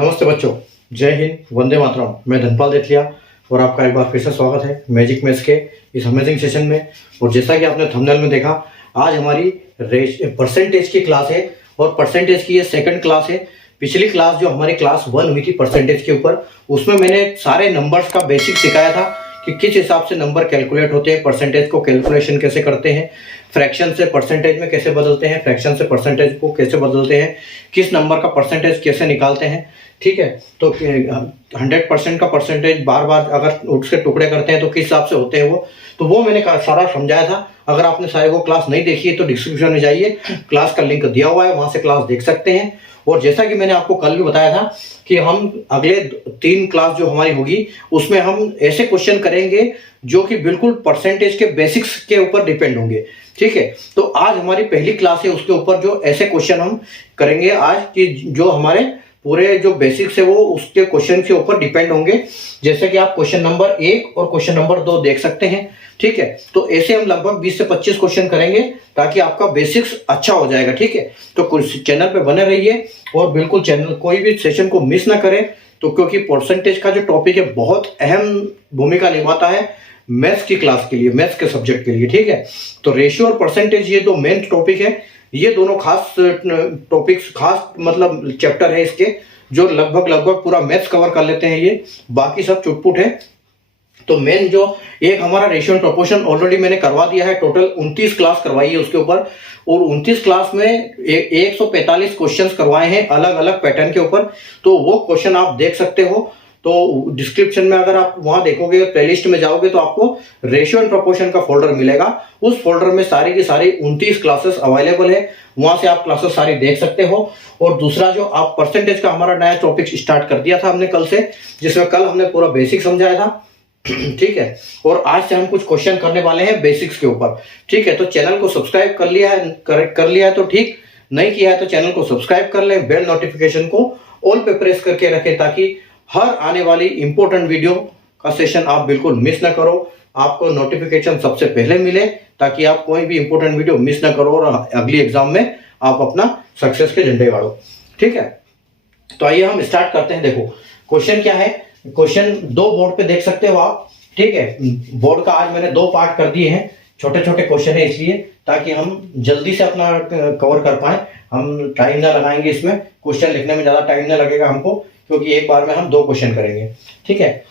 नमस्ते बच्चों, जय हिंद, वंदे मातरम। मैं धनपाल देथलिया और आपका एक बार फिर से स्वागत है मैजिक मैथ्स के इस अमेजिंग सेशन में। और जैसा कि आपने थंबनेल में देखा, आज हमारी परसेंटेज की क्लास है और परसेंटेज की ये सेकंड क्लास है। पिछली क्लास जो हमारी क्लास 1 हुई थी परसेंटेज के ऊपर, उसमें मैंने सारे नंबर्स का बेसिक सिखाया था कि किस हिसाब से नंबर कैलकुलेट होते हैं, परसेंटेज को कैलकुलेशन कैसे करते हैं, फ्रैक्शन से परसेंटेज में कैसे बदलते हैं, फ्रैक्शन से परसेंटेज को कैसे बदलते हैं, किस नंबर का परसेंटेज कैसे निकालते हैं। ठीक है, तो 100% का परसेंटेज बार बार अगर उसके टुकड़े करते हैं तो किस हिसाब से होते हैं तो वो मैंने सारा समझाया था। अगर आपने सारे वो क्लास नहीं देखी है तो डिस्क्रिप्शन में जाइए, क्लास का लिंक दिया हुआ है, वहां से क्लास देख सकते हैं। और जैसा कि मैंने आपको कल भी बताया था कि हम अगले 3 क्लास जो हमारी होगी उसमें हम ऐसे क्वेश्चन करेंगे जो कि बिल्कुल परसेंटेज के बेसिक्स के ऊपर डिपेंड होंगे। ठीक है, तो आज हमारी पहली क्लास है, उसके ऊपर जो ऐसे क्वेश्चन हम करेंगे आज कि जो हमारे पूरे जो बेसिक्स है वो उसके क्वेश्चन के ऊपर डिपेंड होंगे। जैसे कि आप क्वेश्चन नंबर 1 और क्वेश्चन नंबर 2 देख सकते हैं। ठीक है, तो ऐसे हम लगभग 20 से 25 क्वेश्चन करेंगे ताकि आपका बेसिक्स अच्छा हो जाएगा। ठीक है, तो चैनल पे बने रहिए और बिल्कुल चैनल कोई भी सेशन को मिस ना करें, तो क्योंकि परसेंटेज का जो टॉपिक है बहुत अहम भूमिका निभाता है मैथ्स की क्लास के लिए, मैथ्स के सब्जेक्ट के लिए। ठीक है, तो रेशियो और परसेंटेज ये दो मेन टॉपिक है, ये दोनों खास टॉपिक्स, खास मतलब चैप्टर है इसके, जो लगभग पूरा मैथ्स कवर कर लेते हैं ये, बाकी सब चुटपुट है। तो मेन जो एक हमारा रेशियो एंड प्रोपोर्शन ऑलरेडी मैंने करवा दिया है, टोटल 29 क्लास करवाई है उसके ऊपर, और 29 क्लास में 145 क्वेश्चंस करवाए हैं अलग अलग पैटर्न के ऊपर। तो वो क्वेश्चन आप देख सकते हो, तो डिस्क्रिप्शन में अगर आप वहां देखोगे, प्लेलिस्ट में जाओगे तो आपको रेशियो एंड प्रोपोर्शन का फोल्डर मिलेगा। उस फोल्डर में सारी की सारी 29 क्लासेस अवेलेबल है, वहां से आप क्लासेस सारी देख सकते हो। और दूसरा जो आप परसेंटेज का हमारा नया टॉपिक स्टार्ट कर दिया था हमने कल से, जिसमें कल हमने पूरा बेसिक समझाया था। ठीक है, और आज से हम कुछ क्वेश्चन करने वाले हैं बेसिक्स के ऊपर। ठीक है, तो चैनल को सब्सक्राइब कर लिया है, कर लिया है तो ठीक, नहीं किया है तो चैनल को सब्सक्राइब कर लें, बेल नोटिफिकेशन को ऑल पे प्रेस करके रखें ताकि हर आने वाली इंपॉर्टेंट वीडियो का सेशन आप बिल्कुल मिस ना करो, आपको नोटिफिकेशन सबसे पहले मिले, ताकि आप कोई भी इंपॉर्टेंट वीडियो मिस ना करो और अगली एग्जाम में आप अपना सक्सेस के झंडे गाड़ो। ठीक है, तो आइए हम स्टार्ट करते हैं। देखो क्वेश्चन क्या है, क्वेश्चन 2 बोर्ड पे देख सकते हो आप। ठीक है, बोर्ड का आज मैंने 2 पार्ट कर दिए हैं, छोटे छोटे क्वेश्चन है इसलिए, ताकि हम जल्दी से अपना कवर कर पाए। हम टाइम ना लगाएंगे इसमें, क्वेश्चन लिखने में ज्यादा टाइम ना लगेगा हमको, क्योंकि एक बार में हम 2 क्वेश्चन करेंगे। ठीक है,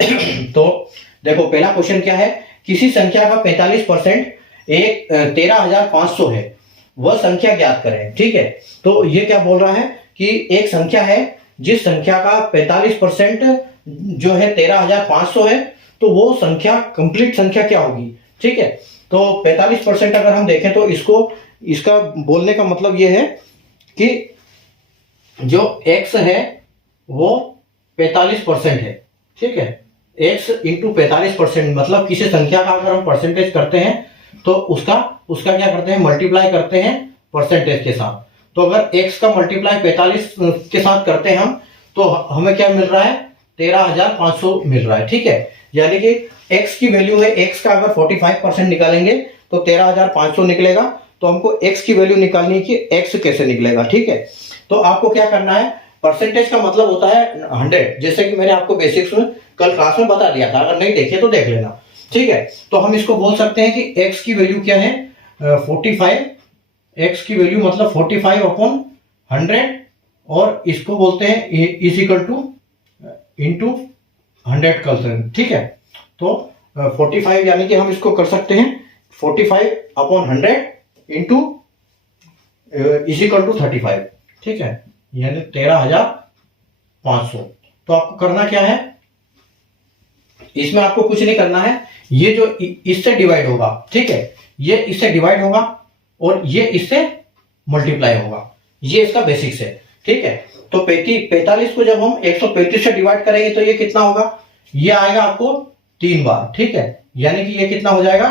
तो देखो पहला क्वेश्चन क्या है, किसी संख्या का 45% 13,500 है, वह संख्या ज्ञात करें। ठीक है, तो ये क्या बोल रहा है कि एक संख्या है जिस संख्या का 45% जो है 13,500 है, तो वो संख्या कंप्लीट संख्या क्या होगी। ठीक है, तो 45% अगर हम देखें तो इसका बोलने का मतलब ये है कि जो x है वो 45% है। ठीक है, x इंटू 45%, मतलब किसी संख्या का अगर हम परसेंटेज करते हैं तो उसका क्या करते हैं, मल्टीप्लाई करते हैं परसेंटेज के साथ। तो अगर x का मल्टीप्लाई 45 के साथ करते हैं हम, तो हमें क्या मिल रहा है, 13,500 मिल रहा है। ठीक है, यानी कि x की वैल्यू है, x का अगर 45% निकालेंगे तो 13,500 निकलेगा। तो हमको x की वैल्यू निकालनी है कि x कैसे निकलेगा। ठीक है, तो आपको क्या करना है, परसेंटेज का मतलब होता है 100, जैसे कि मैंने आपको बेसिक्स में कल क्लास में बता दिया था, अगर नहीं देखे तो देख लेना। ठीक है, तो हम इसको बोल सकते हैं कि x की वैल्यू क्या है, 45, x की वैल्यू मतलब 45/100, और इसको बोलते हैं इज इक्वल टू इंटू 100 कर सकते हैं। ठीक है, तो 45 यानी कि हम इसको कर सकते हैं 45/100 इंटू इज इक्वल टू 35। ठीक है, यानी 13,500। तो आपको करना क्या है, इसमें आपको कुछ नहीं करना है, ये जो इससे डिवाइड होगा, ठीक है, ये इससे डिवाइड होगा और ये इससे मल्टीप्लाई होगा, ये इसका बेसिक्स है। ठीक है, तो 45 को जब हम 135 से डिवाइड करेंगे तो ये कितना होगा, ये आएगा आपको 3 बार। ठीक है, यानी कि ये कितना हो जाएगा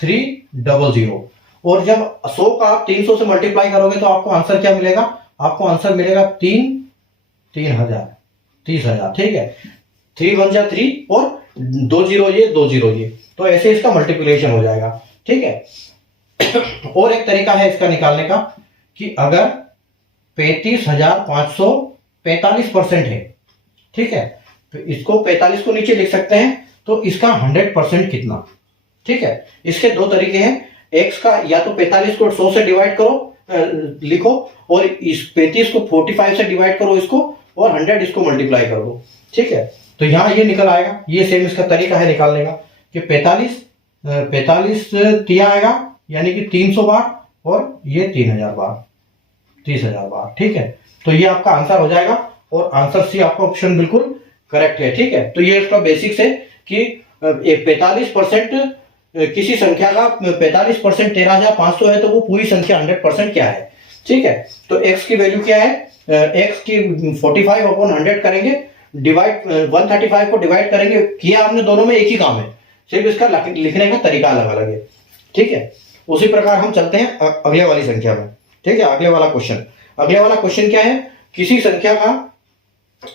300। और जब 100 का आप 300 से मल्टीप्लाई करोगे तो आपको आंसर क्या मिलेगा, आपको आंसर मिलेगा 30,000। ठीक है, 3 1 जा 3 और 2 0 ये 2 0 ये, तो ऐसे इसका मल्टीप्लिकेशन हो जाएगा। ठीक है, और एक तरीका है इसका निकालने का कि अगर 35,500 45% है, ठीक है, तो इसको 45 को नीचे लिख सकते हैं, तो इसका 100% कितना, ठीक है। इसके दो तरीके हैं, x का या तो 45 को 100 से डिवाइड करो, लिखो, और इस 35 को 45 से डिवाइड करो इसको, और 100 इसको मल्टीप्लाई कर दो, ठीक है। तो यहां ये निकल आएगा, ये सेम इसका तरीका है निकालने का कि 45 दिया आएगा यानी कि 300 बार, और ये 3000 बार, 30,000 बार, ठीक है। तो ये आपका आंसर हो जाएगा, और आंसर सी आपका ऑप्शन बिल्कुल करेक्ट है, ठीक है। तो ये इसका बेसिक्स है कि 45% किसी संख्या का 45% 13,500 है, तो वो पूरी संख्या 100% क्या है, ठीक है। तो x की वैल्यू क्या है, x की 45 अपॉन 100 करेंगे, डिवाइड 135 को डिवाइड करेंगे, किया हमने दोनों में एक ही काम है, सिर्फ इसका लिखने का तरीका अलग अलग है, ठीक है। उसी प्रकार हम चलते हैं अगले वाली संख्या में, ठीक है। अगले वाला क्वेश्चन क्या है, किसी संख्या का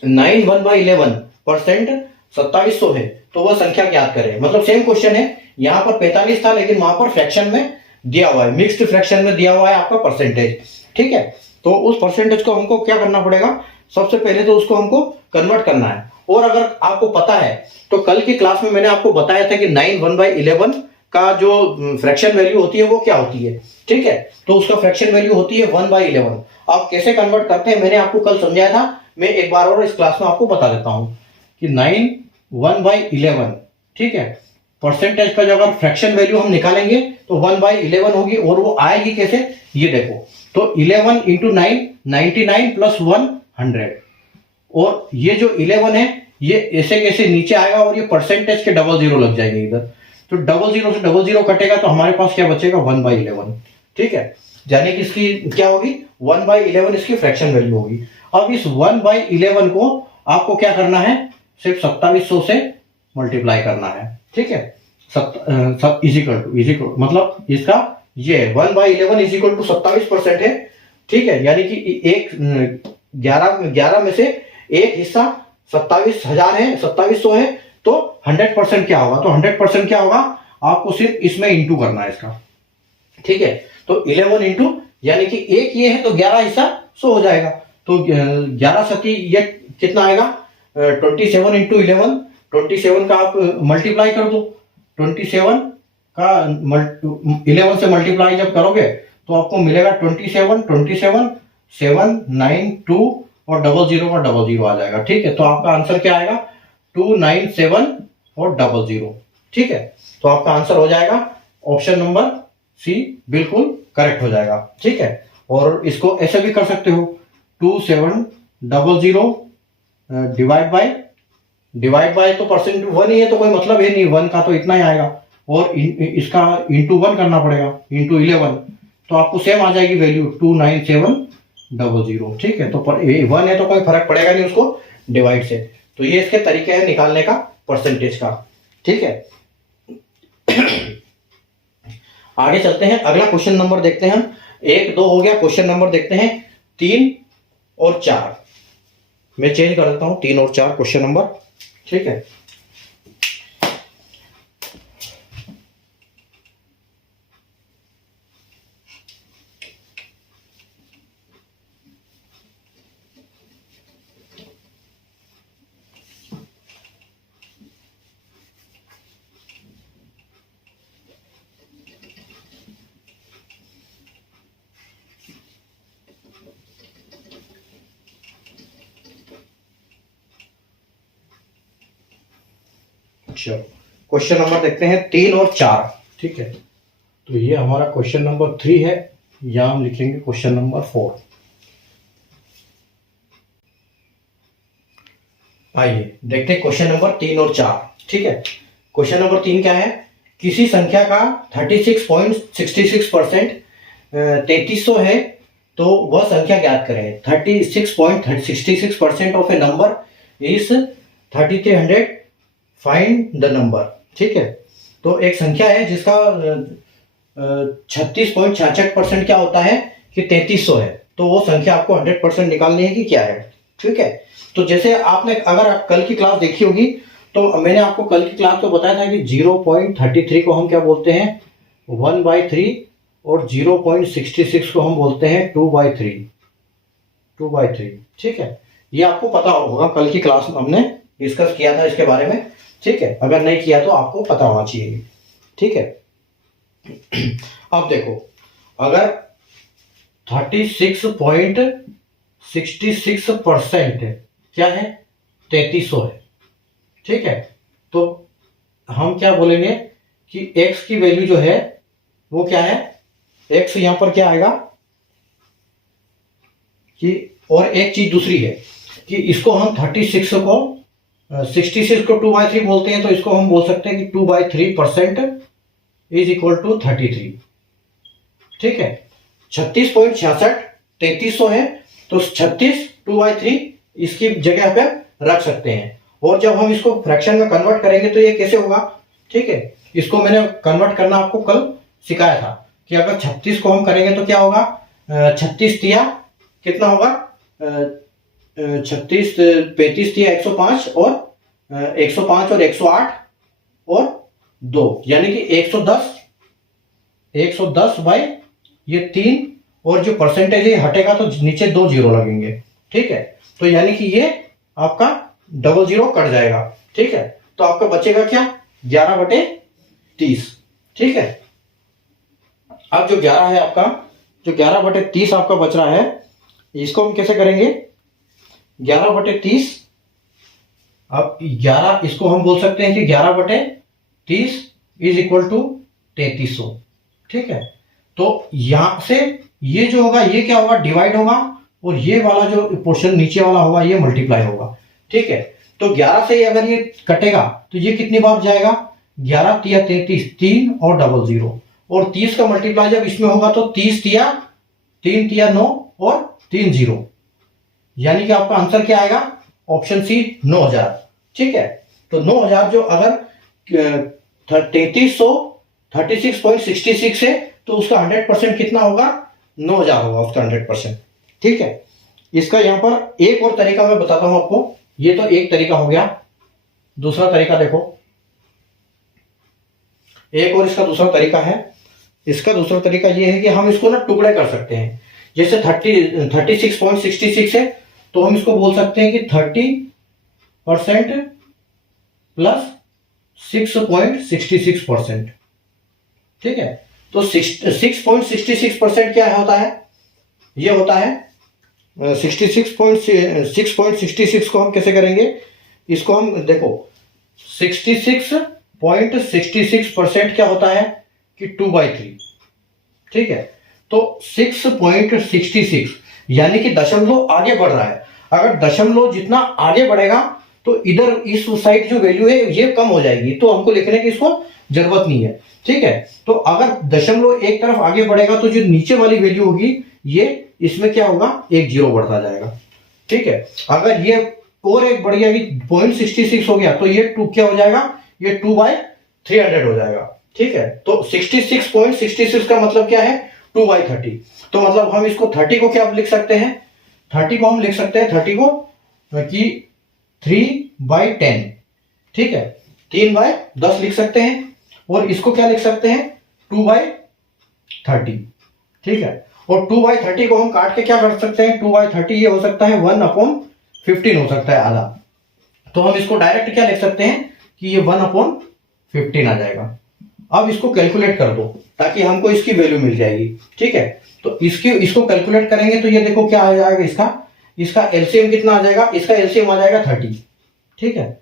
9 1/11% 2700 है, तो वह संख्या ज्ञात करें। मतलब सेम क्वेश्चन है, यहां पर 45 था, लेकिन वहां पर फ्रैक्शन में दिया हुआ है, मिक्स्ड फ्रैक्शन में दिया हुआ है आपका परसेंटेज, ठीक है। तो उस परसेंटेज को हमको क्या करना पड़ेगा, सबसे पहले तो उसको हमको कन्वर्ट करना है। और अगर आपको पता है तो कल की क्लास में मैंने आपको बताया था कि 9 1/11 का जो फ्रैक्शन वैल्यू होती है वो क्या होती है, ठीक है। तो उसका फ्रैक्शन वैल्यू होती है 1/11। आप कैसे कन्वर्ट करते हैं मैंने आपको कल समझाया था, मैं एक बार और इस क्लास में आपको बता देता हूं कि 9 1/11, ठीक है, परसेंटेज का जो अगर फ्रैक्शन वैल्यू हम निकालेंगे तो 1/11 होगी, और वो आएगी कैसे, ये देखो, तो 11 इंटू 9 99 प्लस 1 100, और ये जो 11 है ये ऐसे कैसे नीचे आएगा, और ये परसेंटेज के डबल जीरो लग जाएंगे इधर, तो डबल जीरो से डबल जीरो कटेगा, तो हमारे पास क्या बचेगा 1/11, ठीक है। यानी कि इसकी क्या होगी 1/11 इसकी फ्रैक्शन वैल्यू होगी। अब इस 1/11 को आपको क्या करना है, सिर्फ 2700 से मल्टीप्लाई करना है, ठीक है। सब इजिकल मतलब इसका ये 1/11 इजिकल टू 27% है, ठीक है। यानी कि एक 11 में से एक हिस्सा 27,000 है, 2700 है, तो 100% क्या होगा, तो 100% क्या होगा, आपको सिर्फ इसमें इंटू करना है इसका, ठीक है। तो 11 इंटू, यानी कि एक ये है तो 11 हिस्सा 100 हो जाएगा, तो 11 सती ये कितना आएगा 27 इंटू 11, 27 का आप मल्टीप्लाई कर दो, 27 का 11 से मल्टीप्लाई जब करोगे तो आपको मिलेगा 27 7 9 2 और डबल जीरो का डबल जीरो आ जाएगा, ठीक है। तो आपका आंसर क्या आएगा 297 और डबल जीरो, ठीक है। तो आपका आंसर हो जाएगा ऑप्शन नंबर सी, बिल्कुल करेक्ट हो जाएगा, ठीक है। और इसको ऐसे भी कर सकते हो 2700 डिवाइड बाय तो परसेंट 1 ही है, तो कोई मतलब है नहीं, 1 का तो इतना ही आएगा, और इसका इंटू 1 करना पड़ेगा, इंटू 11, तो आपको सेम आ जाएगी वैल्यू 29700, ठीक है। तो 1 है तो कोई फर्क पड़ेगा नहीं उसको डिवाइड से। तो ये इसके तरीके हैं निकालने का परसेंटेज का, ठीक है। आगे चलते हैं, अगला क्वेश्चन नंबर देखते हैं हम, 1 2 हो गया, क्वेश्चन नंबर देखते हैं 3 और 4। मैं चेंज कर देता हूं 3 और 4 क्वेश्चन नंबर, ठीक है। चलो क्वेश्चन नंबर देखते हैं 3 और 4, ठीक है। तो ये हमारा क्वेश्चन नंबर 3 है, यहां हम लिखेंगे क्वेश्चन नंबर 4। आइए देखते हैं क्वेश्चन नंबर 3 और 4, ठीक है। क्वेश्चन नंबर 3 क्या है, किसी संख्या का 36.66% 3300 है, तो वह संख्या ज्ञात करें। 36.66% of A number is 3300, find the number, ठीक है। तो एक संख्या है जिसका 36.66% क्या होता है कि 3300 है, तो वो संख्या आपको 100% निकालनी है कि क्या है, ठीक है। तो जैसे आपने अगर कल की क्लास देखी होगी तो मैंने आपको कल की क्लास में बताया था कि 0.33 को हम क्या बोलते हैं 1/3, और 0.66 को हम बोलते हैं 2/3, ठीक है। ये आपको पता होगा, कल की क्लास में हमने डिस्कस किया था इसके बारे में, ठीक है। अगर नहीं किया तो आपको पता होना चाहिए, ठीक है। अब देखो, अगर 36.66% क्या है, 3300 है, ठीक है। तो हम क्या बोलेंगे कि x की वैल्यू जो है वो क्या है, x यहां पर क्या आएगा कि, और एक चीज दूसरी है कि इसको हम 66 को 2/3 बोलते हैं, तो इसको हम बोल सकते हैं कि 2/3% इज इक्वल टू 33, ठीक है। 36.66 3300 है, तो 36 2/3 इसकी जगह पे रख सकते हैं। और जब हम इसको फ्रैक्शन में कन्वर्ट करेंगे तो ये कैसे होगा, ठीक है। इसको मैंने कन्वर्ट करना आपको कल सिखाया था कि अगर 36 को हम करेंगे तो क्या होगा, 36 तिया कितना होगा, 36 35 तिया 105 और 105 और 108 और 2, यानी कि 110 बाई ये 3, और जो परसेंटेज है हटेगा तो नीचे 2 जीरो लगेंगे, ठीक है। तो यानी कि ये आपका 00 कट जाएगा, ठीक है। तो आपका बचेगा क्या, 11/30, ठीक है। अब जो 11 है आपका, जो 11/30 आपका बच रहा है, इसको हम कैसे करेंगे, 11/30, अब 11 इसको हम बोल सकते हैं कि 11/30 इज इक्वल टू 3300, ठीक है। तो यहां से ये जो होगा ये क्या होगा, डिवाइड होगा, और ये वाला जो पोर्शन नीचे वाला होगा ये मल्टीप्लाई होगा, ठीक है। तो 11 से अगर ये कटेगा तो ये कितनी बार जाएगा, 11 तिया 33, 3 और 00, और 30 का मल्टीप्लाई जब इसमें होगा तो 30 तिया 3 तिया 9 और 3 0, यानी कि आपका आंसर क्या आएगा, ऑप्शन सी 9000, ठीक है। तो 9000 जो अगर 3300 36.66 है तो उसका 100% कितना होगा, 9000 होगा उसका 100%, ठीक है। इसका यहां पर एक और तरीका मैं बताता हूं आपको, ये तो एक तरीका हो गया, दूसरा तरीका देखो, एक और इसका दूसरा तरीका है। इसका दूसरा तरीका ये है कि हम इसको ना टुकड़े कर सकते हैं, जैसे 36.66 है तो हम इसको बोल सकते हैं कि 30% प्लस 6.66%, ठीक है। तो 6.66% क्या होता है, ये होता है 6.66 को हम कैसे करेंगे, इसको हम देखो 66.66% क्या होता है कि 2/3, ठीक है। तो 6.66 यानी कि दशमलव आगे बढ़ रहा है, अगर दशमलव जितना आगे बढ़ेगा तो इधर इस साइड जो वैल्यू है ये कम हो जाएगी, तो हमको लिखने की इसको जरूरत नहीं है, ठीक है। तो अगर दशमलव एक तरफ आगे बढ़ेगा तो जो नीचे वाली वैल्यू होगी ये इसमें क्या होगा, 1 जीरो बढ़ता जाएगा, ठीक है। अगर ये और एक बढ़ गया कि 0.66 हो गया तो ये 2 क्या हो जाएगा, ये 2/300 हो जाएगा, ठीक है। तो 66.66 का मतलब क्या है, 2/30। तो मतलब हम इसको 30 को क्या लिख सकते हैं, 30 को हम लिख सकते हैं 30 को कि 3/10, ठीक है, 3/10 लिख सकते हैं, और इसको क्या लिख सकते हैं 2/30, ठीक है। और 2/30 को हम काट के क्या कर सकते हैं, 2/30 ये हो सकता है 1/15 हो सकता है आधा, तो हम इसको डायरेक्ट क्या लिख सकते हैं कि ये 1/15 आ जाएगा। अब इसको कैलकुलेट कर दो ताकि हमको इसकी वैल्यू मिल जाएगी, ठीक है। तो इसको कैलकुलेट करेंगे तो ये देखो क्या आ जाएगा, इसका एलसीएम कितना आ जाएगा, इसका एलसीएम आ जाएगा 30, ठीक है।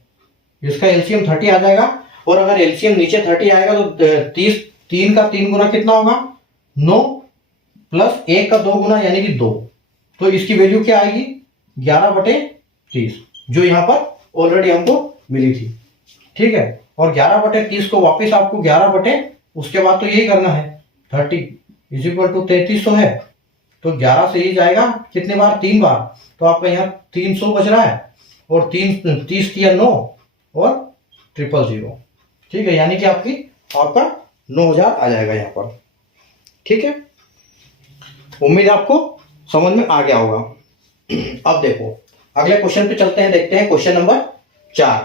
इसका एलसीएम 30 आ जाएगा, और अगर एलसीएम नीचे 30 आएगा तो 30 3 का 3 गुना कितना होगा, 9 प्लस 1 का 2 गुना यानी कि 2, तो इसकी वैल्यू क्या आएगी 11/30, जो यहां पर ऑलरेडी हमको मिली थी, ठीक है। और 11/30 को वापस आपको 11 उसके बाद तो यही करना है, 30 इज इक्वल टू 3300 है, तो 11 से ही जाएगा कितने बार, 3 बार, तो आपका यहाँ 300 बच रहा है, और 30 तिया 9 और 000, ठीक है। यानी कि आपका 9000 आ जाएगा यहाँ पर, ठीक है। उम्मीद आपको समझ में आ गया होगा। अब देखो अगले क्वेश्चन पे चलते हैं, देखते हैं क्वेश्चन नंबर 4।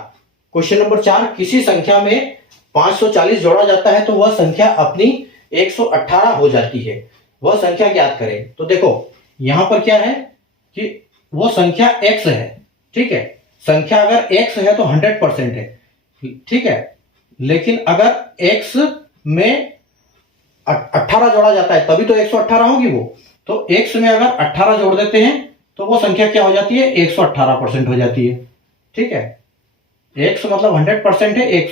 क्वेश्चन नंबर 4, किसी संख्या में 540 जोड़ा जाता है तो वह संख्या अपनी 118 हो जाती है, वह संख्या ज्ञात करें। तो देखो यहां पर क्या है कि वो संख्या x है, ठीक है। संख्या अगर x है तो 100% है, ठीक है। लेकिन अगर x में 18 जोड़ा जाता है तभी तो 118 होगी वो। तो x में अगर 18 जोड़ देते हैं तो वो संख्या क्या हो जाती है, 118% हो जाती है, ठीक है। x मतलब 100% है, x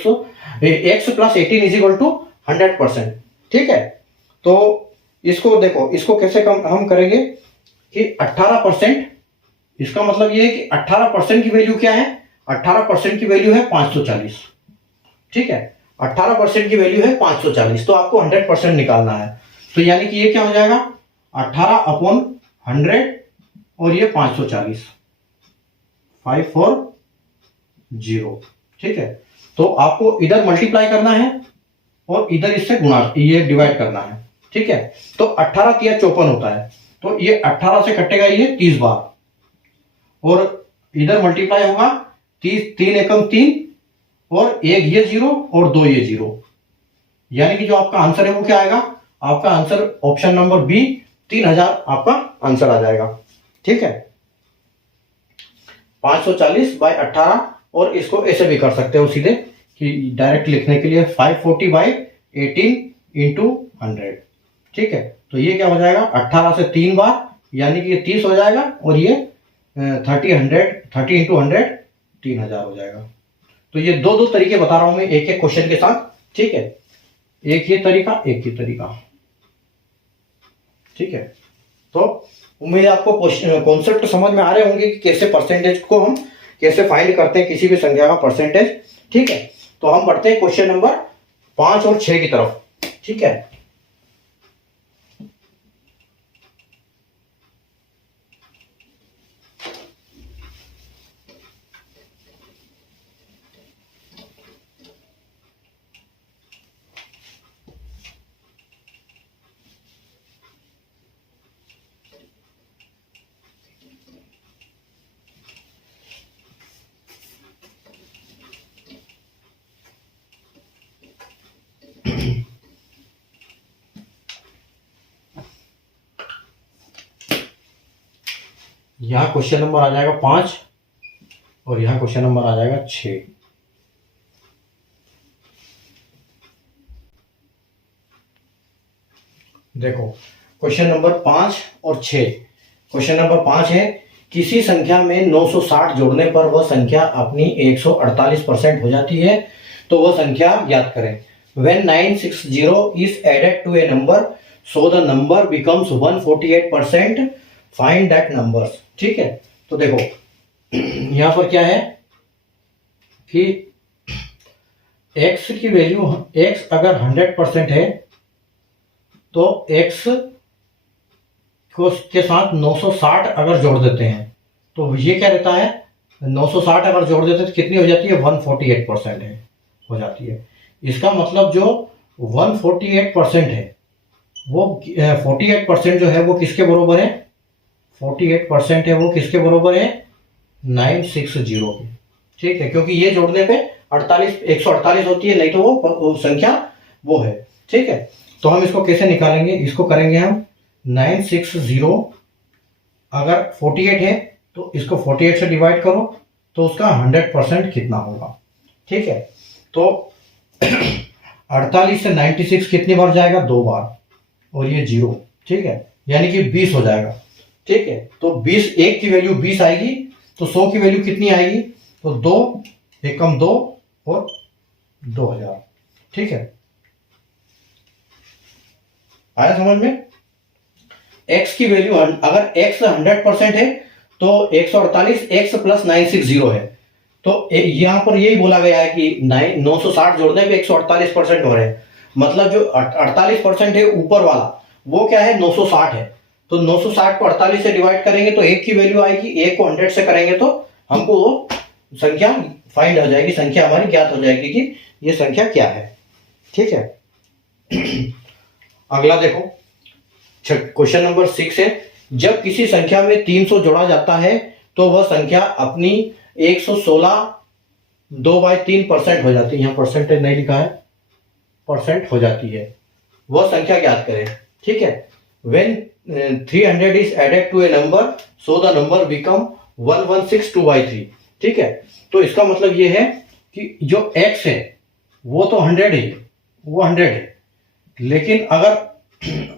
plus 18 is equal to 100%, ठीक है। तो इसको देखो, इसको कैसे हम करेंगे कि 18%, इसका मतलब ये है कि 18% की वैल्यू क्या है, 18% की वैल्यू है 540, ठीक है। 18% की वैल्यू है 540, तो आपको 100% निकालना है। तो यानी कि ये क्या हो जाएगा, 18/100 और ये 540, 540, ठीक है। तो आपको इधर मल्टीप्लाई करना है और इधर इससे गुणा, ये डिवाइड करना है, ठीक है। तो 18 तिया 54 होता है, तो ये 18 से कटेगा ये 30 बार, और इधर मल्टीप्लाई होगा 30, 3 एकम 3, और 1 ये 0 और 2 ये 0, यानी कि जो आपका आंसर है वो क्या आएगा, आपका आंसर ऑप्शन नंबर बी 3000 आपका आंसर आ जाएगा, ठीक है। 540/18, और इसको ऐसे भी कर सकते हो सीधे कि डायरेक्ट लिखने के लिए 540/18 इंटू 100, ठीक है। तो ये क्या हो जाएगा, 18 से 3 बार, यानी कि ये 30 हो जाएगा, और ये 30 इंटू 100 3000 हो जाएगा। तो ये दो तरीके बता रहा हूं मैं एक एक क्वेश्चन के साथ, ठीक है। एक ये तरीका, एक ये तरीका, ठीक है। तो उम्मीद है आपको कॉन्सेप्ट समझ में आ रहे होंगे कि कैसे परसेंटेज को हम कैसे फाइंड करते हैं, किसी भी संख्या का परसेंटेज, ठीक है। तो हम बढ़ते हैं क्वेश्चन नंबर 5 और 6 की तरफ, ठीक है। यहां क्वेश्चन नंबर आ जाएगा 5 और यहां क्वेश्चन नंबर आ जाएगा 6। देखो क्वेश्चन नंबर 5 और 6। क्वेश्चन नंबर 5 है, किसी संख्या में 960 जोड़ने पर वह संख्या अपनी 148% हो जाती है, तो वह संख्या ज्ञात करें। When 960 is added to a number, so the number becomes 148%. Find that numbers, ठीक है। तो देखो यहां पर क्या है कि x की वैल्यू, x अगर 100% है तो x को के साथ 960 अगर जोड़ देते हैं तो ये क्या रहता है, 960 अगर जोड़ देते हैं तो कितनी हो जाती है, 148% है, हो जाती है। इसका मतलब जो 148% है वो 48% जो है वो किसके बरोबर है, 48% है वो किसके बरोबर है, 960 के, ठीक है। क्योंकि ये जोड़ने पे 148 होती है, नहीं तो वो संख्या वो है, ठीक है। तो हम इसको कैसे निकालेंगे, इसको करेंगे हम 960 अगर 48 है तो इसको 48 से डिवाइड करो तो उसका 100% कितना होगा, ठीक है। तो 48 से 96 कितनी बार जाएगा, 2 बार, और ये 0, ठीक है, यानी कि 20 हो जाएगा, ठीक है। तो 20, एक की वैल्यू 20 आएगी, तो 100 की वैल्यू कितनी आएगी, तो 2 एकम 2 और 2000, ठीक है। आया समझ में। x की वैल्यू अगर x 100% है तो 148 x प्लस 960 है, तो यहां पर यही बोला गया है कि 960 जोड़ने पे 148% हो रहे हैं, मतलब जो 48% है ऊपर वाला वो क्या है, 960 है। तो 960 को 48 से डिवाइड करेंगे तो एक की वैल्यू आएगी, एक को 100 से करेंगे तो हमको वो संख्या फाइंड हो जाएगी, संख्या हमारी ज्ञात हो जाएगी कि ये संख्या क्या है, ठीक है। अगला देखो क्वेश्चन नंबर 6 है, जब किसी संख्या में 300 जोड़ा जाता है तो वह संख्या अपनी 116 2/3% हो जाती है, यहाँ परसेंटेज नहीं लिखा है, परसेंट हो जाती है, वह संख्या ज्ञात करें, ठीक है। When 300 is added to a number so the number become 1162/3। ठीक है, तो इसका मतलब ये है कि जो x है वो तो 100 है, वो 100 है, लेकिन अगर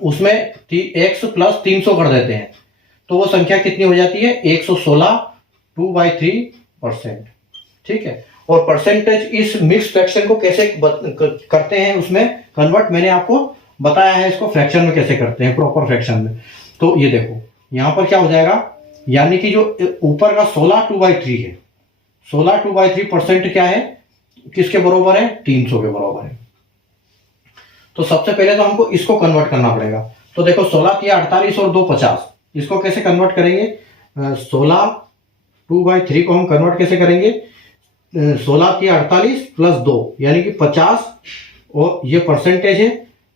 उसमें x प्लस 300 कर देते हैं तो वो संख्या कितनी हो जाती है, 116 2/3%। ठीक है, और परसेंटेज इस मिक्स फ्रैक्शन को कैसे करते हैं उसमें कन्वर्ट, मैंने आपको बताया है इसको फ्रैक्शन में कैसे करते हैं, प्रॉपर फ्रैक्शन में। तो ये देखो यहां पर क्या हो जाएगा, यानी कि जो ऊपर का 16 2/3 है, 16 2/3% क्या है, किसके बराबर है, 300 के बराबर है। तो सबसे पहले तो हमको इसको कन्वर्ट करना पड़ेगा। तो देखो 16 या 48 और 2 50, इसको कैसे कन्वर्ट करेंगे, 16 2/3 को हम कन्वर्ट कैसे करेंगे, 16 या 48 प्लस 2 यानी कि 50, और ये परसेंटेज है,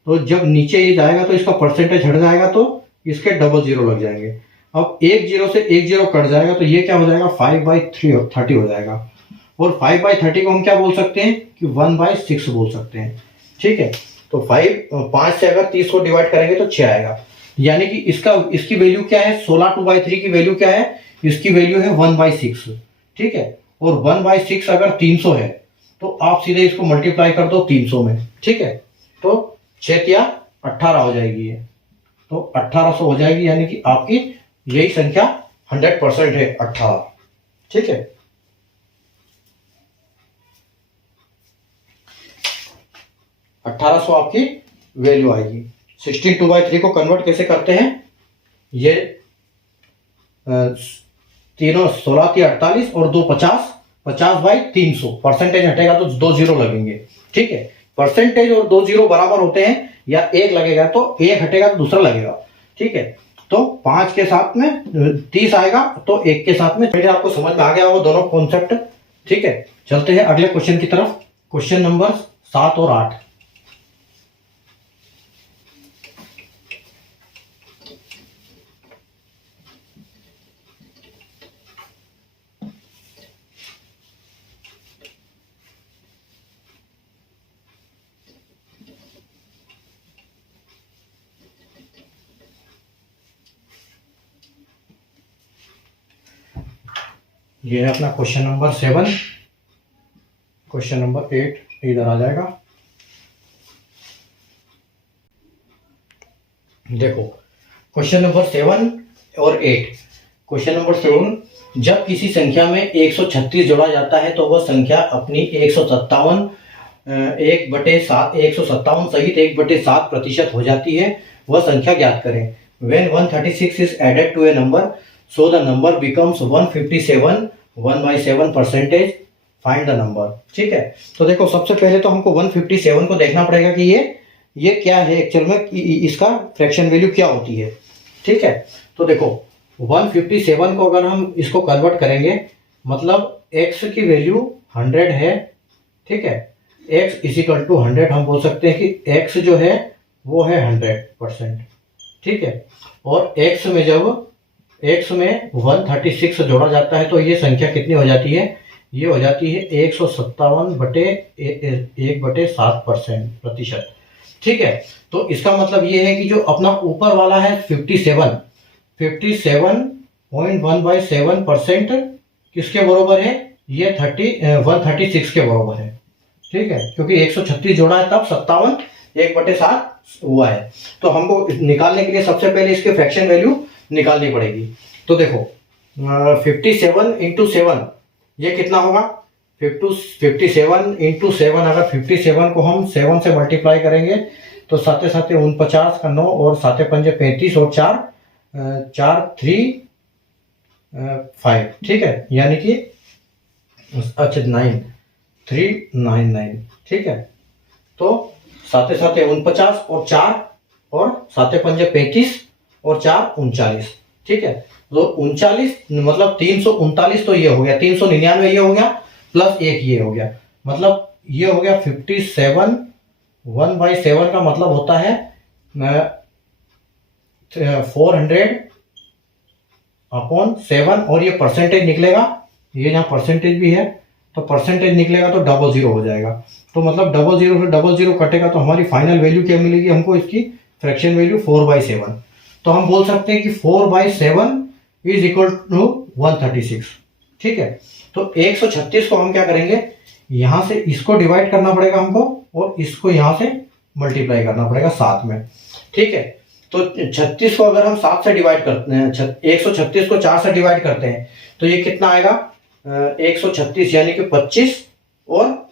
तो जब नीचे ये जाएगा तो इसका परसेंटेज हट जाएगा तो इसके डबल जीरो लग जाएंगे। अब एक जीरो से एक जीरो कट जाएगा तो ये क्या हो जाएगा, 5/30 हो जाएगा। और 5/30 को हम क्या बोल सकते हैं कि 1/6 बोल सकते हैं। ठीक है, तो 5 से अगर 30 को डिवाइड करेंगे तो 6 आएगा, यानी कि इसकी वैल्यू क्या है, 16 2/3 की वैल्यू क्या है, इसकी वैल्यू है 1/6। ठीक है, और 1/6 अगर 300 है तो आप सीधे इसको मल्टीप्लाई कर दो 300 में। ठीक है, तो 6 या 18 हो जाएगी ये, तो 1800 हो जाएगी, यानी कि आपकी यही संख्या 100% है, 18। ठीक है, 1800 आपकी वैल्यू आएगी। 16 2/3 को कन्वर्ट कैसे करते हैं, ये तीनों 16 या 48 और 2 50, 50/300, परसेंटेज हटेगा तो 2 जीरो लगेंगे। ठीक है, परसेंटेज और 2 जीरो बराबर होते हैं, या एक लगेगा तो एक हटेगा तो दूसरा लगेगा। ठीक है, तो 5 के साथ में 30 आएगा तो 1 के साथ में, पहले आपको समझ में आ गया वो दोनों कॉन्सेप्ट। ठीक है, चलते हैं अगले क्वेश्चन की तरफ। क्वेश्चन नंबर 7 और 8। ये है अपना क्वेश्चन नंबर 7, क्वेश्चन नंबर 8 इधर आ जाएगा। देखो क्वेश्चन नंबर 7 और 8। क्वेश्चन नंबर 7, जब किसी संख्या में 136 जोड़ा जाता है तो वह संख्या अपनी 157 सहित 1/7% हो जाती है, वह संख्या ज्ञात करें। When 136 is added to a number, so the number becomes 157 1/7%. Find the number। ठीक है, तो देखो सबसे पहले तो हमको 157 को देखना पड़ेगा कि ये क्या है एक्चुअल में, इसका फ्रैक्शन वैल्यू क्या होती है। ठीक है, तो देखो 157 को अगर हम इसको कन्वर्ट करेंगे, मतलब x की वैल्यू 100 है। ठीक है, x = 100 हम बोल सकते हैं कि x जो है वो है 100%। ठीक है, और x में जब x में 136 जोड़ा जाता है तो ये संख्या कितनी हो जाती है, ये हो जाती है 157/1/7%। ठीक है, तो इसका मतलब ये है कि जो अपना ऊपर वाला है 57.1/7% किसके बराबर है, ये 136 के बराबर है। ठीक है, क्योंकि 136 जोड़ा है तब 57 1/7 हुआ है। तो हमको निकालने के लिए सबसे पहले इसके फ्रैक्शन वैल्यू निकालनी पड़ेगी। तो देखो 57 × 7 ये कितना होगा, 57 × 7, अगर 57 को हम 7 से मल्टीप्लाई करेंगे तो 7 7 49 का 9 और 7 5 35 और 4 3 5। ठीक है, यानी कि अच्छा 9 399। ठीक है, तो 7 7 49 और 4 और 7 5 35 और 4 39। ठीक है, तो 39 मतलब 339 तो ये हो गया, 399 ये हो गया, प्लस 1 ये हो गया, मतलब ये हो गया 57 1/7 का मतलब होता है 400/7, और ये परसेंटेज निकलेगा, ये यहाँ परसेंटेज भी है तो परसेंटेज निकलेगा तो 00 हो जाएगा। तो मतलब 00 से 00 कटेगा तो हमारी फाइनल वैल्यू क्या मिलेगी हमको, इसकी फ्रैक्शन वैल्यू 4/7। तो हम बोल सकते हैं कि 4/7 इज इक्वल टू 136। ठीक है, तो 136 को हम क्या करेंगे, यहां से इसको डिवाइड करना पड़ेगा हमको और इसको यहां से मल्टीप्लाई करना पड़ेगा 7 में। ठीक है, तो 36 को अगर हम 7 से डिवाइड करते हैं, 136 को 4 से डिवाइड करते हैं तो ये कितना आएगा, 136 यानी कि 25 और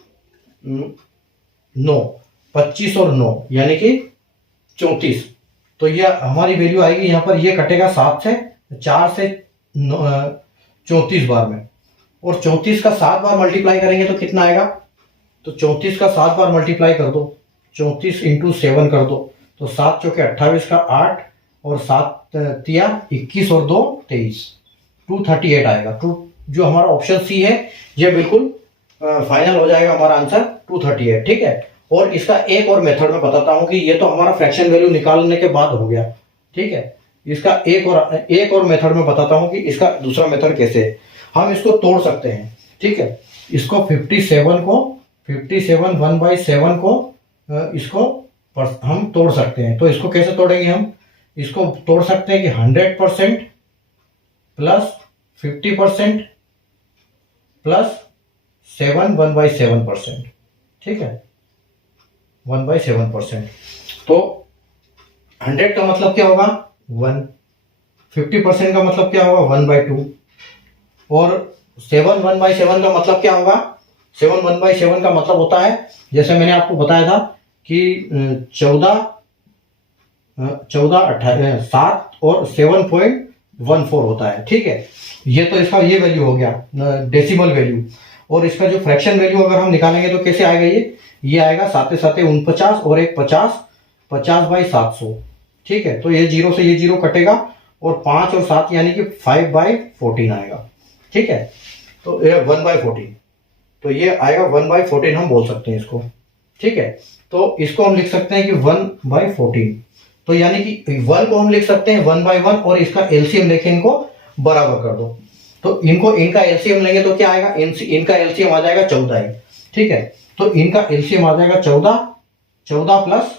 9, 25 और 9 यानी कि 34। तो ये हमारी वैल्यू आएगी यहाँ पर, ये कटेगा 7 से, 4 से 34 बार में, और 34 का 7 बार मल्टीप्लाई करेंगे तो कितना आएगा, तो 34 का 7 बार मल्टीप्लाई कर दो, 34 इंटू 7 कर दो, तो 7 चौके 28 का 8 और 7 तिया 21 और 2 23, 238 आएगा। टू जो हमारा ऑप्शन सी है ये बिल्कुल फाइनल हो जाएगा हमारा आंसर 238। ठीक है, और इसका एक और मेथड मैं बताता हूं कि ये तो हमारा फ्रैक्शन वैल्यू निकालने के बाद हो गया। ठीक है, इसका एक और मेथड मैं बताता हूं कि इसका दूसरा मेथड कैसे है। हम इसको तोड़ सकते हैं। ठीक है, इसको 57 को 1/7 को इसको हम तोड़ सकते हैं। तो इसको कैसे तोड़ेंगे, हम इसको तोड़ सकते हैं कि 100% प्लस 50% प्लस 7 1/7%। ठीक है, 1/7%। तो 100 का मतलब क्या होगा 1, 50% का मतलब क्या होगा 1/2, और 7 1/7 का मतलब क्या होगा, 7 1/7 का मतलब होता है, जैसे मैंने आपको बताया था कि 14 7 और 7.14 होता है। ठीक है, ये तो इसका ये वैल्यू हो गया डेसिमल वैल्यू, और इसका जो फ्रैक्शन वैल्यू अगर हम निकालेंगे तो कैसे आएगा, ये आएगा 7 7 49 और एक 50, 50/700। ठीक है, तो ये 0 से ये 0 कटेगा और 5 और 7 यानी कि 5/14 आएगा। ठीक है, तो ये 1/14, तो ये आएगा 1/14 हम बोल सकते हैं इसको। ठीक है, तो इसको हम लिख सकते हैं कि 1/14, तो यानी कि 1 को हम लिख सकते हैं 1/1 और इसका एलसीएम लेके इनको बराबर कर दो। तो इनका एलसीएम लेंगे तो क्या आएगा, इनका एलसीएम आ जाएगा 14 है। ठीक है, तो इनका एलसीएम आ जाएगा 14 प्लस,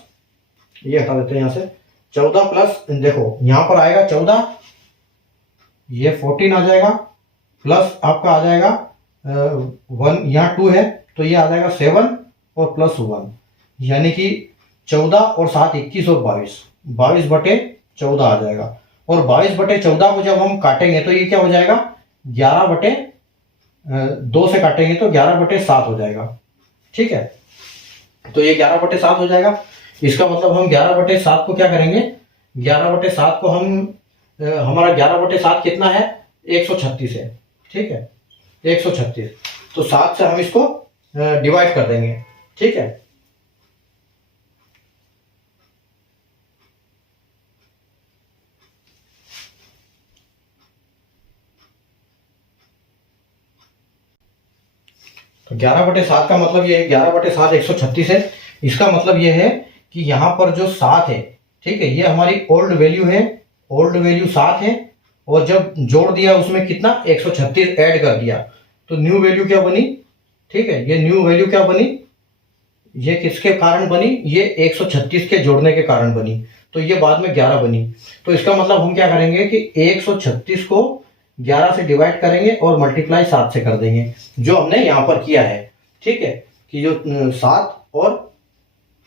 ये हटा देते हैं यहां से, 14 प्लस, देखो यहां पर आएगा 14, ये 14 आ जाएगा, प्लस आपका आ जाएगा 1, यहाँ 2 है तो ये आ जाएगा 7 और प्लस 1, यानी कि 14 और 7 21 और 22/14 आ जाएगा। और 22/14 को जब हम काटेंगे तो ये क्या हो जाएगा, 11/2 से काटेंगे तो 11/7 हो जाएगा। ठीक है, तो ये 11/7 हो जाएगा। इसका मतलब हम 11/7 को क्या करेंगे, 11/7 को हम हमारा 11/7 कितना है, 136 है। ठीक है, 136, तो 7 से हम इसको डिवाइड कर देंगे। ठीक है, तो 11/7 का मतलब ये है, 11/7 136 है। इसका मतलब ये है कि यहाँ पर जो 7 है, ठीक है, ये हमारी ओल्ड वैल्यू है, ओल्ड वैल्यू 7 है, और जब जोड़ दिया उसमें कितना 136 ऐड कर दिया तो न्यू वैल्यू क्या बनी। ठीक है, ये न्यू वैल्यू क्या बनी, ये किसके कारण बनी, ये 136 के जोड़ने के कारण बनी, तो ये बाद में 11 बनी। तो इसका मतलब हम क्या करेंगे कि 136 को 11 से डिवाइड करेंगे और मल्टीप्लाई 7 से कर देंगे, जो हमने यहाँ पर किया है। ठीक है, कि जो 7 और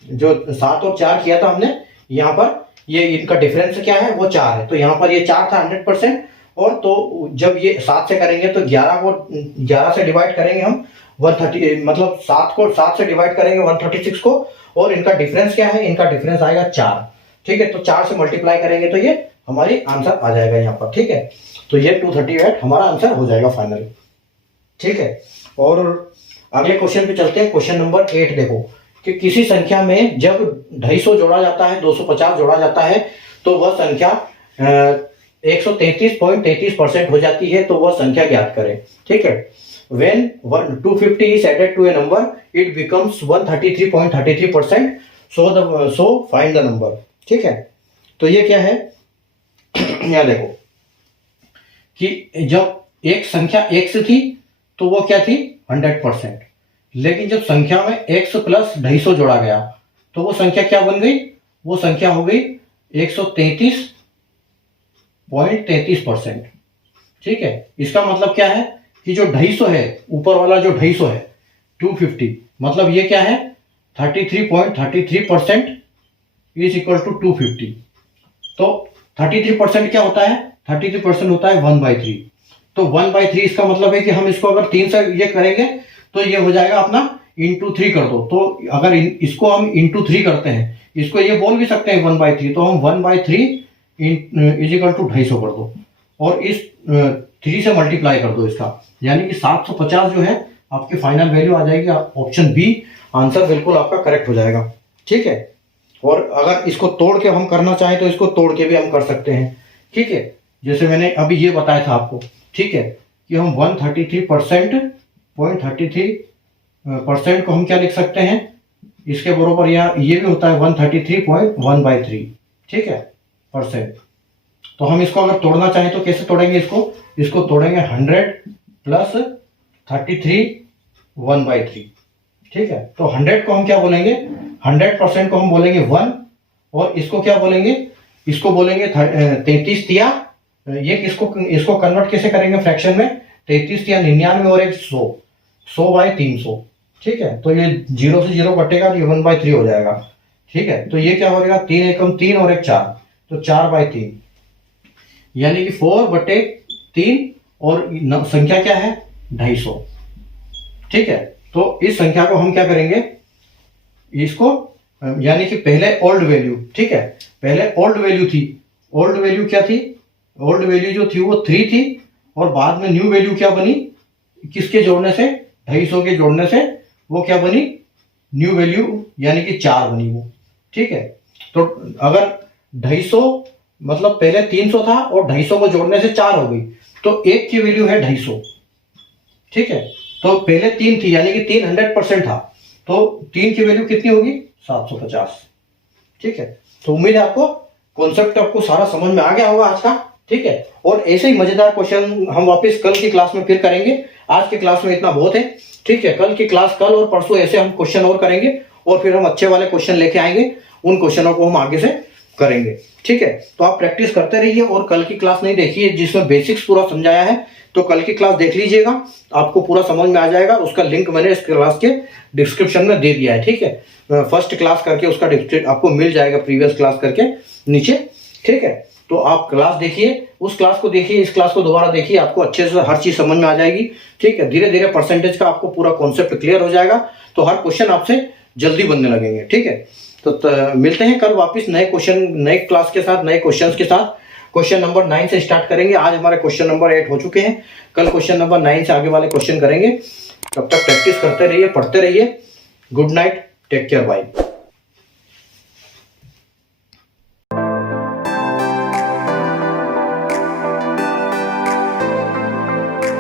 4 किया था हमने, यहाँ पर ये इनका डिफरेंस क्या है, वो 4 है, तो यहाँ पर ये 4 था 100%, और तो जब ये 7 से करेंगे तो 11 से डिवाइड करेंगे हम 130, मतलब 7 को 7 से डिवाइड करेंगे 136 को, और इनका डिफरेंस क्या है, इनका डिफरेंस आएगा 4। ठीक है, तो 4 से मल्टीप्लाई करेंगे तो ये हमारी आंसर आ जाएगा यहाँ पर। ठीक है, तो ये 238 हमारा आंसर हो जाएगा फाइनल। ठीक है, और अगले क्वेश्चन पे चलते हैं। क्वेश्चन नंबर 8 देखो कि किसी संख्या में जब 250 जोड़ा जाता है, 250 जोड़ा जाता है, तो वह संख्या 133.33% हो जाती है, तो वह संख्या ज्ञात करें। ठीक है, when 250 is added to a number it becomes 133.33%, so find the number। ठीक है, तो ये क्या है यहाँ देखो कि जब एक संख्या x थी तो वो क्या थी 100%, लेकिन जब संख्या में x प्लस 250 जोड़ा गया तो वो संख्या क्या बन गई, वो संख्या हो गई 133 0.33%। ठीक है, इसका मतलब क्या है कि जो 250 है, ऊपर वाला जो 250 है 250, मतलब ये क्या है 33.33% इज इक्वल टू 250। तो 33% क्या होता है, 33% होता है 1/3। तो 1/3 इसका मतलब है कि हम इसको अगर 3 से ये करेंगे तो ये हो जाएगा अपना इंटू 3 कर दो। तो अगर इसको हम इंटू 3 करते हैं, इसको ये बोल भी सकते हैं 1/3, तो हम 1/3 इज इक्वल टू 250 कर दो और इस 3 से मल्टीप्लाई कर दो इसका, यानी कि 750 जो है आपकी फाइनल वैल्यू आ जाएगी। ऑप्शन बी आंसर बिल्कुल आपका करेक्ट हो जाएगा। ठीक है, और अगर इसको तोड़ के हम करना चाहें तो इसको तोड़ के भी हम कर सकते हैं। ठीक है, जैसे मैंने अभी ये बताया था आपको, ठीक है, कि हम 133% को हम क्या लिख सकते हैं, इसके बरोबर या ये भी होता है 133.1/3। ठीक है, परसेंट। तो हम इसको अगर तोड़ना चाहें तो कैसे तोड़ेंगे इसको तोड़ेंगे 100 प्लस 33 1/3। ठीक है, तो 100 को हम क्या बोलेंगे, 100% को हम बोलेंगे 1, और इसको क्या बोलेंगे, इसको बोलेंगे 33 तिया, ये इसको कन्वर्ट कैसे करेंगे फ्रैक्शन में, 33 तिया 99 और एक 100/300। ठीक है, तो ये 0 से 0 कटेगा, ये 1/3 हो जाएगा। ठीक है, तो ये क्या हो जाएगा 3 एकम 3 और एक 4, तो 4/3, यानी कि 4/3, और संख्या क्या है 250। ठीक है, तो इस संख्या को हम क्या करेंगे, इसको यानी कि पहले ओल्ड वैल्यू, ठीक है, पहले ओल्ड वैल्यू थी, ओल्ड वैल्यू क्या थी, ओल्ड वैल्यू जो थी वो 3 थी, और बाद में न्यू वैल्यू क्या बनी, किसके जोड़ने से, 250 के जोड़ने से वो क्या बनी, न्यू वैल्यू यानी कि 4 बनी वो। ठीक है, तो अगर 250 मतलब पहले 300 था और 250 को जोड़ने से 4 हो गई, तो 1 की वैल्यू है 250। ठीक है, तो पहले 3 थी यानी कि 3 100% था, तो 3 की वैल्यू कितनी होगी 750। ठीक है, तो उम्मीद है आपको कॉन्सेप्ट आपको सारा समझ में आ गया होगा आज का। ठीक है, और ऐसे ही मजेदार क्वेश्चन हम वापस कल की क्लास में फिर करेंगे। आज की क्लास में इतना बहुत है। ठीक है, कल की क्लास, कल और परसों ऐसे हम क्वेश्चन और करेंगे, और फिर हम अच्छे वाले क्वेश्चन लेके आएंगे, उन क्वेश्चनों को हम आगे से करेंगे। ठीक है, तो आप प्रैक्टिस करते रहिए, और कल की क्लास नहीं देखिए जिसमें बेसिक्स पूरा समझाया है, तो कल की क्लास देख लीजिएगा, आपको पूरा समझ में आ जाएगा। उसका लिंक मैंने इस क्लास के डिस्क्रिप्शन में दे दिया है। ठीक है, फर्स्ट क्लास करके उसका आपको मिल जाएगा, प्रीवियस क्लास करके नीचे। ठीक है, तो आप क्लास देखिए, उस क्लास को देखिए, इस क्लास को दोबारा देखिए, आपको अच्छे से हर चीज समझ में आ जाएगी। ठीक है, धीरे धीरे परसेंटेज का आपको पूरा कॉन्सेप्ट क्लियर हो जाएगा, तो हर क्वेश्चन आपसे जल्दी बनने लगेंगे। ठीक है, तो मिलते हैं कल वापस नए क्वेश्चन, नए क्लास के साथ, नए क्वेश्चंस के साथ। क्वेश्चन नंबर 9 से स्टार्ट करेंगे। आज हमारे क्वेश्चन नंबर 8 हो चुके हैं, कल क्वेश्चन नंबर 9 से आगे वाले क्वेश्चन करेंगे। तब तक प्रैक्टिस करते रहिए, पढ़ते रहिए। Good night, take care, bye.